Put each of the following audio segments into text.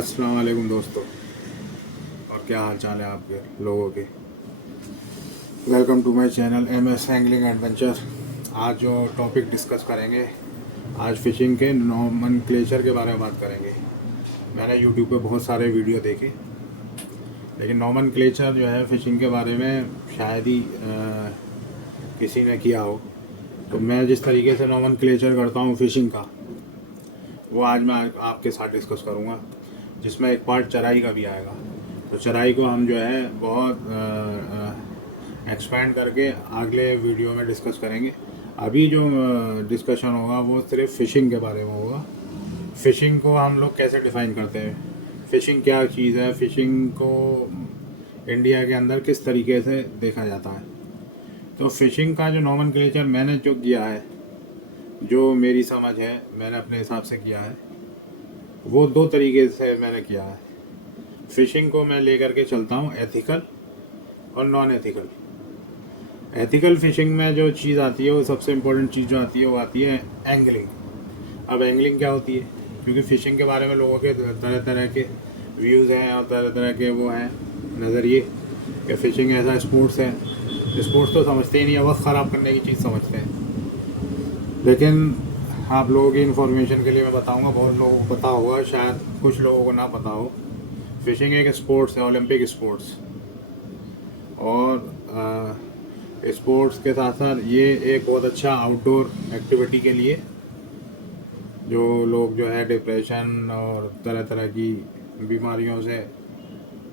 अस्सलाम वालेकुम दोस्तों। और क्या हाल चाल है आपके लोगों के। Welcome to my channel MS angling adventure. आज जो टॉपिक डिस्कस करेंगे, आज फ़िशिंग के नॉमनक्लेचर के बारे में बात करेंगे। मैंने यूट्यूब पे बहुत सारे वीडियो देखे, लेकिन नॉमनक्लेचर जो है फ़िशिंग के बारे में शायद ही किसी ने किया हो। तो मैं जिस तरीके से नॉमनक्लेचर करता हूँ फ़िशिंग का, वो आज मैं आपके साथ डिस्कस करूँगा, जिसमें एक पार्ट चराई का भी आएगा। तो चराई को हम जो है बहुत एक्सपेंड करके अगले वीडियो में डिस्कस करेंगे। अभी जो डिस्कशन होगा वो सिर्फ फ़िशिंग के बारे में होगा। फ़िशिंग को हम लोग कैसे डिफ़ाइन करते हैं, फ़िशिंग क्या चीज़ है, फ़िशिंग को इंडिया के अंदर किस तरीके से देखा जाता है। तो फ़िशिंग का जो नॉमनक्लेचर मैंने जो किया है, जो मेरी समझ है, मैंने अपने हिसाब से किया है, वो दो तरीके से मैंने किया है। फ़िशिंग को मैं लेकर के चलता हूँ एथिकल और नॉन एथिकल। एथिकल फ़िशिंग में जो चीज़ आती है, वो सबसे इम्पोर्टेंट चीज़ जो आती है वो आती है एंगलिंग। अब एंगलिंग क्या होती है, क्योंकि फ़िशिंग के बारे में लोगों के तरह तरह के व्यूज़ हैं और तरह तरह के वो हैं नज़रिए कि फ़िशिंग ऐसा स्पोर्ट्स है। स्पोर्ट्स तो समझते ही नहीं है, वक्त ख़राब करने की चीज़ समझते हैं। लेकिन आप लोगों की इन्फॉर्मेशन के लिए मैं बताऊंगा, बहुत लोगों को पता होगा, शायद कुछ लोगों को ना पता हो। फ़िशिंग एक स्पोर्ट्स है, ओलंपिक स्पोर्ट्स। और स्पोर्ट्स के साथ साथ ये एक बहुत अच्छा आउटडोर एक्टिविटी के लिए, जो लोग जो है डिप्रेशन और तरह तरह की बीमारियों से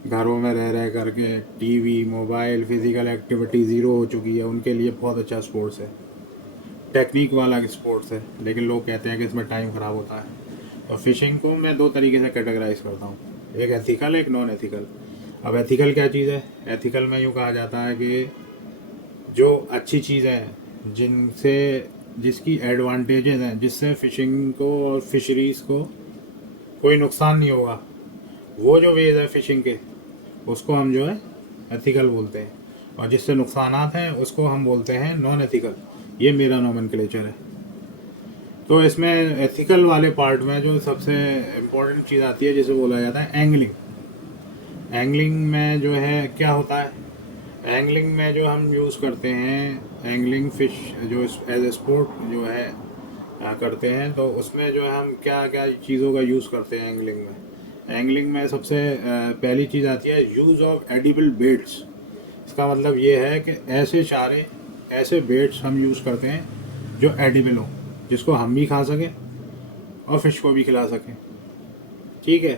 घरों में रह रह करके TV mobile physical activity zero हो चुकी है, उनके लिए बहुत अच्छा स्पोर्ट्स है। टेक्निक वाला स्पोर्ट्स है, लेकिन लोग कहते हैं कि इसमें टाइम ख़राब होता है। तो फ़िशिंग को मैं दो तरीके से कैटेगराइज करता हूँ, एक एथिकल एक नॉन एथिकल। अब एथिकल क्या चीज़ है, एथिकल में यूँ कहा जाता है कि जो अच्छी चीज़ें हैं, जिनसे जिसकी एडवांटेजेस हैं, जिससे फ़िशिंग को और फिशरीज़ को कोई नुकसान नहीं होगा, वो जो वेज है फ़िशिंग के, उसको हम जो है एथिकल बोलते हैं। और जिससे नुकसानात हैं उसको हम बोलते हैं नॉन एथिकल। ये मेरा नॉमेनक्लेचर है। तो इसमें एथिकल वाले पार्ट में जो सबसे इम्पोर्टेंट चीज़ आती है, जिसे बोला जाता है एंगलिंग। एंगलिंग में जो है क्या होता है, एंगलिंग में जो हम यूज़ करते हैं, एंगलिंग फ़िश जो एज ए स्पोर्ट जो है करते हैं, तो उसमें जो है हम क्या क्या चीज़ों का यूज़ करते हैं एंगलिंग में। एंगलिंग में सबसे पहली चीज़ आती है यूज़ ऑफ एडिबल बेट्स। इसका मतलब ये है कि ऐसे चारे, ऐसे बेट्स हम यूज़ करते हैं जो एडिबल हों, जिसको हम भी खा सकें और फ़िश को भी खिला सकें। ठीक है,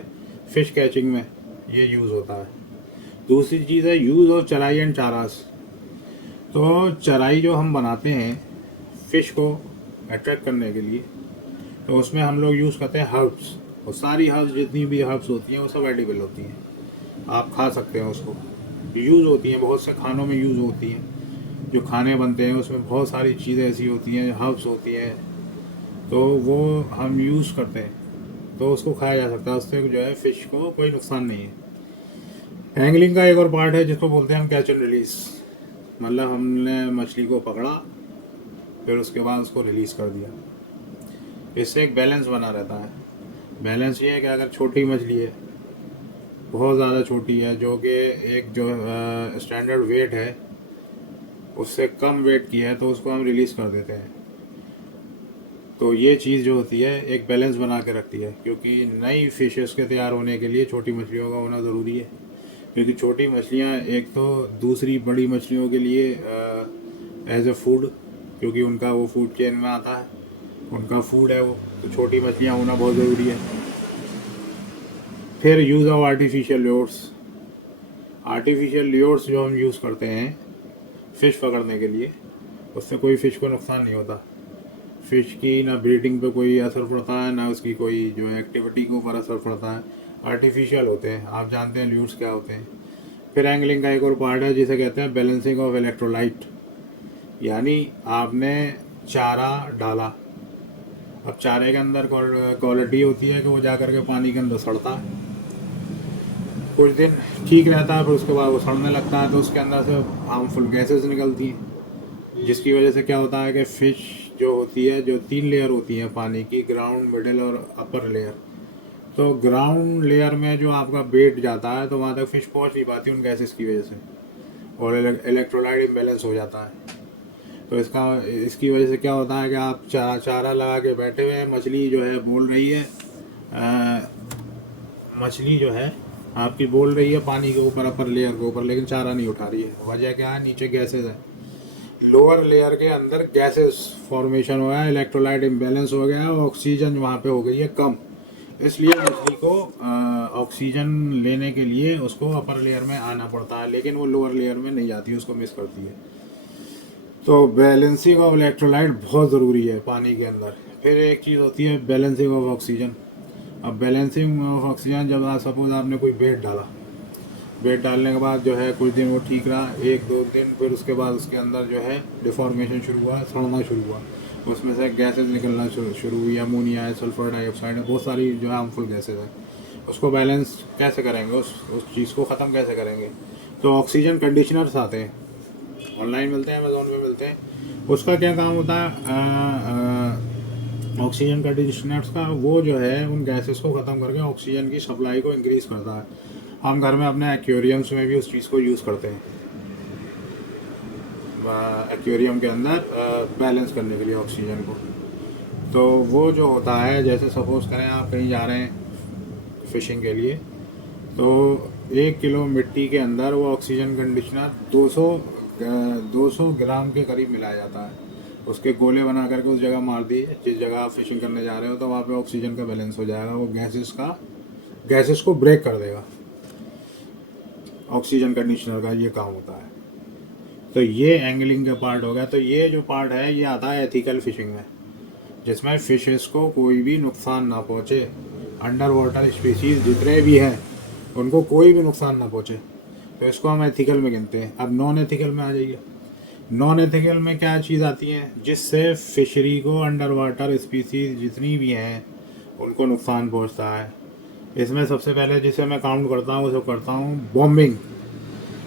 फ़िश कैचिंग में ये यूज़ होता है। दूसरी चीज़ है यूज़ ऑफ चराई एंड चारास। तो चराई जो हम बनाते हैं फ़िश को अट्रैक्ट करने के लिए, तो उसमें हम लोग यूज़ करते हैं हर्ब्स। और सारी हर्ब्स, जितनी भी हर्ब्स होती हैं, वो सब एडिबल होती हैं, आप खा सकते हैं उसको। यूज़ होती हैं, बहुत से खानों में यूज़ होती हैं। जो खाने बनते हैं उसमें बहुत सारी चीज़ें ऐसी होती हैं, हर्ब्स होती हैं, तो वो हम यूज़ करते हैं, तो उसको खाया जा सकता है। उससे जो है फ़िश को कोई नुकसान नहीं है। एंगलिंग का एक और पार्ट है जिसको बोलते हैं हम कैच एंड रिलीज़। मतलब हमने मछली को पकड़ा, फिर उसके बाद उसको रिलीज़ कर दिया। इससे एक बैलेंस बना रहता है। बैलेंस ये है कि अगर छोटी मछली है, बहुत ज़्यादा छोटी है, जो कि एक जो स्टैंडर्ड वेट है उससे कम वेट की है, तो उसको हम रिलीज़ कर देते हैं। तो ये चीज़ जो होती है एक बैलेंस बना के रखती है, क्योंकि नई फिशेस के तैयार होने के लिए छोटी मछलियों का होना ज़रूरी है। क्योंकि छोटी मछलियाँ एक तो दूसरी बड़ी मछलियों के लिए एज ए फूड, क्योंकि उनका वो फूड चेन में आता है, उनका फूड है वो, तो छोटी मछलियाँ होना बहुत ज़रूरी है। फिर use of artificial lures. Artificial lures जो हम यूज़ करते हैं फ़िश पकड़ने के लिए, उससे कोई फ़िश को नुकसान नहीं होता। फ़िश की ना ब्रीडिंग पे कोई असर पड़ता है, ना उसकी कोई जो एक्टिविटी के ऊपर असर पड़ता है। आर्टिफिशियल होते हैं, आप जानते हैं ल्यूर्स क्या होते हैं। फिर एंगलिंग का एक और पार्ट है जिसे कहते हैं बैलेंसिंग ऑफ इलेक्ट्रोलाइट। यानी आपने चारा डाला, अब चारे के अंदर क्वालिटी होती है कि वो जा कर के पानी के अंदर सड़ता है, कुछ दिन ठीक रहता है, फिर उसके बाद वो सड़ने लगता है, तो उसके अंदर से हार्मफुल गैसेस निकलती हैं, जिसकी वजह से क्या होता है कि फ़िश जो होती है, जो तीन लेयर होती है पानी की, ग्राउंड मिडिल और अपर लेयर, तो ग्राउंड लेयर में जो आपका वेट जाता है तो वहाँ तक फिश पहुँच नहीं पाती उन गैसेस की वजह से, और इलेक्ट्रोलाइट इम्बेलेंस हो जाता है। तो इसकी वजह से क्या होता है कि आप चारा लगा के बैठे हुए हैं, मछली जो है बोल रही है, मछली जो है आपकी बोल रही है पानी के ऊपर, अपर लेयर के ऊपर, लेकिन चारा नहीं उठा रही है। वजह क्या है? नीचे गैसेज है, लोअर लेयर के अंदर गैसेस फॉर्मेशन हुआ है, इलेक्ट्रोलाइट इम्बेलेंस हो गया है, और ऑक्सीजन वहाँ पे हो गई है कम। इसलिए मछली को ऑक्सीजन लेने के लिए उसको अपर लेयर में आना पड़ता है, लेकिन वो लोअर लेयर में नहीं जाती, उसको मिस करती है। तो बैलेंसिंग ऑफ इलेक्ट्रोलाइट बहुत ज़रूरी है पानी के अंदर। फिर एक चीज़ होती है बैलेंसिंग ऑफ ऑक्सीजन। अब बैलेंसिंग ऑफ ऑक्सीजन, जब आप सपोज आपने कोई बेड डाला, बेड डालने के बाद जो है कुछ दिन वो ठीक रहा, एक दो दिन, फिर उसके बाद उसके अंदर जो है डिफॉर्मेशन शुरू हुआ, सड़ना शुरू हुआ, उसमें से गैसेज निकलना शुरू हुई, अमोनिया है, सल्फर डाइऑक्साइड है, बहुत सारी जो है हार्मफुल गैसेज है। उसको बैलेंस कैसे करेंगे? उस चीज़ को ख़त्म कैसे करेंगे? तो ऑक्सीजन कंडीशनर्स आते हैं, ऑनलाइन मिलते हैं, अमेज़ोन पे मिलते हैं। उसका क्या काम होता है? ऑक्सीजन कंडीशनर्स का, वो जो है उन गैसेस को ख़त्म करके ऑक्सीजन की सप्लाई को इंक्रीज़ करता है। हम घर में अपने एक्वेरियम्स में भी उस चीज़ को यूज़ करते हैं, एक्वेरियम के अंदर बैलेंस करने के लिए ऑक्सीजन को। तो वो जो होता है, जैसे सपोज़ करें आप कहीं जा रहे हैं फ़िशिंग के लिए, तो 1 किलो मिट्टी के अंदर वो ऑक्सीजन कंडीशनर 200 ग्राम के करीब मिलाया जाता है। उसके गोले बना करके उस जगह मार दिए जिस जगह आप फिशिंग करने जा रहे हो, तो वहाँ पे ऑक्सीजन का बैलेंस हो जाएगा, वो गैसेस को ब्रेक कर देगा। ऑक्सीजन कंडीशनर का ये काम होता है। तो ये एंगलिंग का पार्ट हो गया। तो ये जो पार्ट है ये आता है एथिकल फिशिंग में, जिसमें फिशेस को कोई भी नुकसान ना पहुँचे, अंडर वाटर स्पीसीज जितने भी हैं उनको कोई भी नुकसान ना पहुँचे, तो इसको हम एथिकल में गिनते हैं। अब नॉन एथिकल में आ जाइए। नॉन एथिकल में क्या चीज़ आती है? जिससे फिशरी को, अंडर वाटर स्पीसीज जितनी भी हैं उनको नुकसान पहुँचता है। इसमें सबसे पहले जिसे मैं काउंट करता हूँ उसे करता हूँ बॉम्बिंग।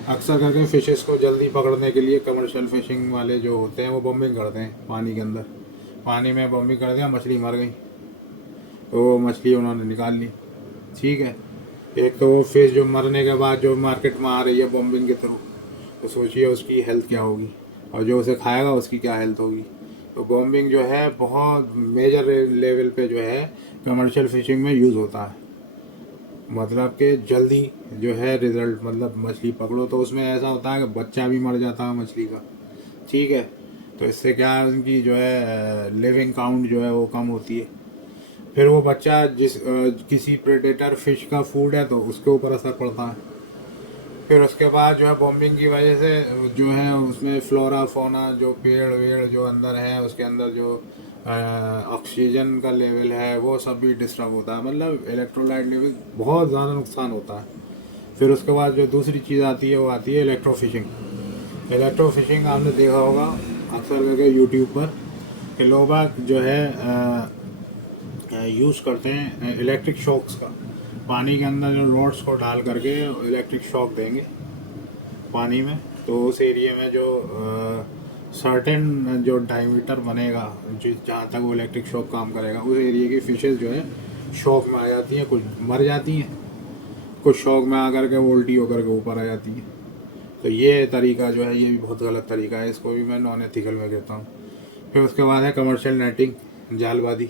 अक्सर करके फिशेस को जल्दी पकड़ने के लिए कमर्शियल फिशिंग वाले जो होते हैं वो बॉम्बिंग करते हैं पानी के अंदर। पानी में बॉम्बिंग कर दिया, मछली मर गई, तो वो मछली उन्होंने निकाल ली, ठीक है। एक तो वो फिश जो मरने के बाद जो मार्केट में आ रही है बॉम्बिंग के थ्रू, तो सोचिए उसकी हेल्थ क्या होगी, और जो उसे खाएगा उसकी क्या हेल्थ होगी। तो बॉम्बिंग जो है बहुत मेजर लेवल पे जो है कमर्शियल फिशिंग में यूज़ होता है। मतलब कि जल्दी जो है रिजल्ट, मतलब मछली पकड़ो, तो उसमें ऐसा होता है कि बच्चा भी मर जाता है मछली का, ठीक है। तो इससे क्या है, उनकी जो है लिविंग काउंट जो है वो कम होती है। फिर वो बच्चा किसी प्रेडेटर फिश का फूड है तो उसके ऊपर असर पड़ता है। फिर उसके बाद जो है बॉम्बिंग की वजह से जो है उसमें फ्लोरा फोना, जो पेड़ वेड़ जो अंदर है उसके अंदर जो ऑक्सीजन का लेवल है वो सब भी डिस्टर्ब होता है, मतलब इलेक्ट्रोलाइट लेवल बहुत ज़्यादा नुकसान होता है। फिर उसके बाद जो दूसरी चीज़ आती है वो आती है इलेक्ट्रोफिशिंग। इलेक्ट्रोफिशिंग आपने देखा होगा अक्सर करके यूट्यूब पर कि लोग जो है यूज़ करते हैं इलेक्ट्रिक शॉक्स का। पानी के अंदर जो रॉड्स को डाल करके इलेक्ट्रिक शॉक देंगे पानी में, तो उस एरिया में जो सर्टेन जो डायमीटर बनेगा, जिस जहाँ तक वो इलेक्ट्रिक शॉक काम करेगा, उस एरिया की फिशेस जो है शॉक में आ जाती हैं, कुछ मर जाती हैं, कुछ शॉक में आकर के उल्टी होकर के ऊपर आ जाती हैं। तो ये तरीका जो है ये भी बहुत गलत तरीका है, इसको भी मैं नॉन एथिकल में कहता हूँ। फिर उसके बाद है कमर्शियल नेटिंग, जालबाजी।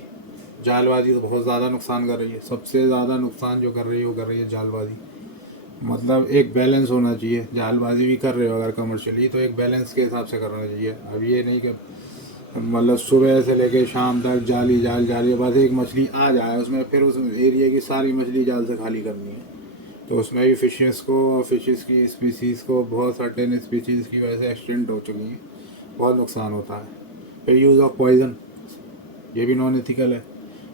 जालबाजी तो बहुत ज़्यादा नुकसान कर रही है, सबसे ज़्यादा नुकसान जो कर रही है वो कर रही है जालबाजी। मतलब एक बैलेंस होना चाहिए, जालबाजी भी कर रहे हो अगर कमर्शियली तो एक बैलेंस के हिसाब से करना चाहिए। अब ये नहीं कि मतलब सुबह से लेके शाम तक जाली जाल जाली, बस एक मछली आ जाए उसमें फिर उस एरिया की सारी मछली जाल से खाली करनी है। तो उसमें भी फिशेस को, फिशेस की स्पीसीज़ को, बहुत सर्टेन स्पीसीज़ की वजह से एक्सटेंट हो चुकी हैं, बहुत नुकसान होता है। फिर यूज़ ऑफ पॉइज़न, ये भी नॉन एथिकल है।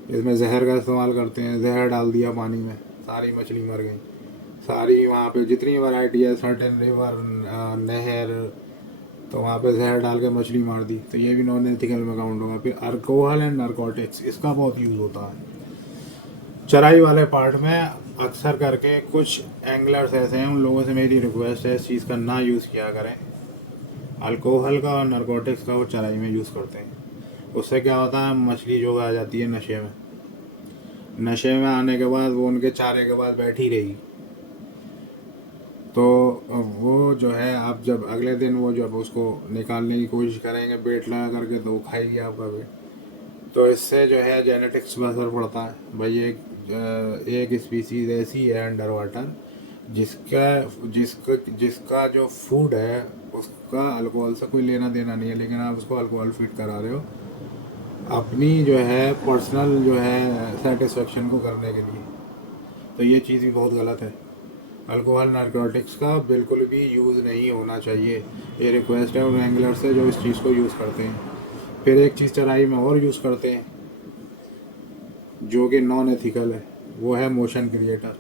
इसमें जहर का इस्तेमाल करते हैं, जहर डाल दिया पानी में, सारी मछली मर गई, सारी वहाँ पे जितनी वैरायटी है सर्टेन रिवर नहर, तो वहाँ पे जहर डाल के मछली मार दी, तो ये भी नॉन एथिकल में काउंट होगा। फिर अल्कोहल एंड नारकोटिक्स, इसका बहुत यूज़ होता है चराई वाले पार्ट में। अक्सर करके कुछ एंगलर्स ऐसे हैं, उन लोगों से मेरी रिक्वेस्ट है इस चीज़ का ना यूज़ किया करें। अल्कोहल का और नारकोटिक्स का वो चराई में यूज़ करते हैं, उससे क्या होता है मछली जो आ जाती है नशे में। नशे में आने के बाद वो उनके चारे के बाद बैठी रहेगी। तो वो जो है आप जब अगले दिन वो जब उसको निकालने की कोशिश करेंगे बेट लगा करके, तो वो खाएगी आपका वेट। तो इससे जो है जेनेटिक्स पर असर पड़ता है भाई। एक स्पीसीज ऐसी है अंडर वाटर जिसका जो फूड है उसका अल्कोहल से कोई लेना देना नहीं है, लेकिन आप उसको अल्कोहल फीड करा रहे हो अपनी जो है पर्सनल जो है सेटिस्फेक्शन को करने के लिए। तो ये चीज़ भी बहुत गलत है। अल्कोहल नारकोटिक्स का बिल्कुल भी यूज़ नहीं होना चाहिए। ये रिक्वेस्ट है उन एंगलर से जो इस चीज़ को यूज़ करते हैं। फिर एक चीज़ चराई में और यूज़ करते हैं जो कि नॉन एथिकल है, वो है मोशन क्रिएटर।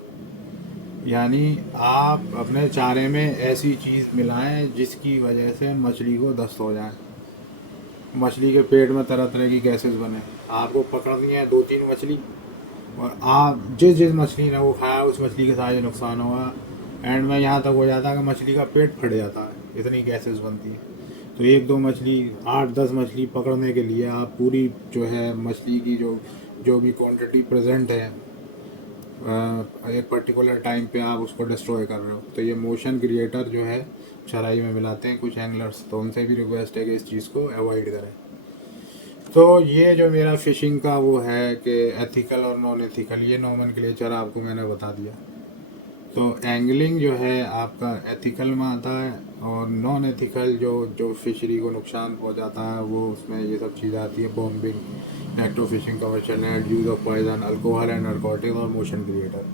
यानी आप अपने चारे में ऐसी चीज़ मिलाएं जिसकी वजह से मछली को दस्त हो जाए, मछली के पेट में तरह तरह की गैसेस बने। आपको पकड़नी है 2-3 मछली, और आप जिस जिस मछली ने वो खाया उस मछली के साथ ये नुकसान होगा। एंड में यहाँ तक हो जाता है कि मछली का पेट फट जाता है, इतनी गैसेस बनती है। तो 1-2 मछली 8-10 मछली पकड़ने के लिए आप पूरी जो है मछली की जो भी क्वांटिटी प्रेजेंट है एक पर्टिकुलर टाइम पे आप उसको डिस्ट्रॉय कर रहे हो। तो ये मोशन क्रिएटर जो है चराई में मिलाते हैं कुछ एंगलर्स, तो उनसे भी रिक्वेस्ट है कि इस चीज़ को अवॉइड करें। तो ये जो मेरा फ़िशिंग का वो है कि एथिकल और नॉन एथिकल, ये नोमेनक्लेचर आपको मैंने बता दिया। तो एंगलिंग जो है आपका एथिकल में आता है, और नॉन एथिकल जो फिशरी को नुकसान पहुंचाता है वो उसमें ये सब चीज़ें आती है। Bombing, net fishing, commercial net, use of poison, alcohol and narcotics और मोशन क्रिएटर।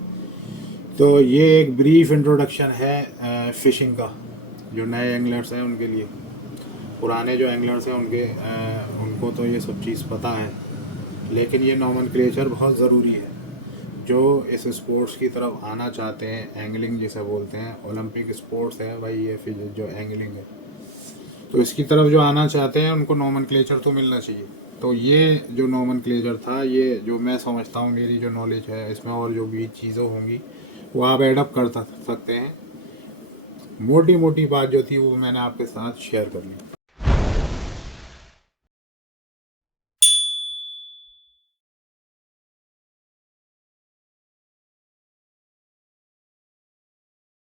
तो ये एक ब्रीफ इंट्रोडक्शन है फ़िशिंग का, जो नए एंगलर्स हैं उनके लिए। पुराने जो एंगलर्स हैं उनको तो ये सब चीज़ पता है, लेकिन ये नोमेनक्लेचर बहुत ज़रूरी है। जो इस स्पोर्ट्स की तरफ आना चाहते हैं, एंगलिंग जिसे बोलते हैं, ओलंपिक स्पोर्ट्स है भाई ये फिर जो एंगलिंग है, तो इसकी तरफ जो आना चाहते हैं उनको नोमेनक्लेचर तो मिलना चाहिए। तो ये जो नोमेनक्लेचर था, ये जो मैं समझता हूँ, मेरी जो नॉलेज है इसमें और जो भी चीज़ें होंगी वो आप एडअप कर सकते हैं। मोटी मोटी बात जो थी वो मैंने आपके साथ शेयर कर ली।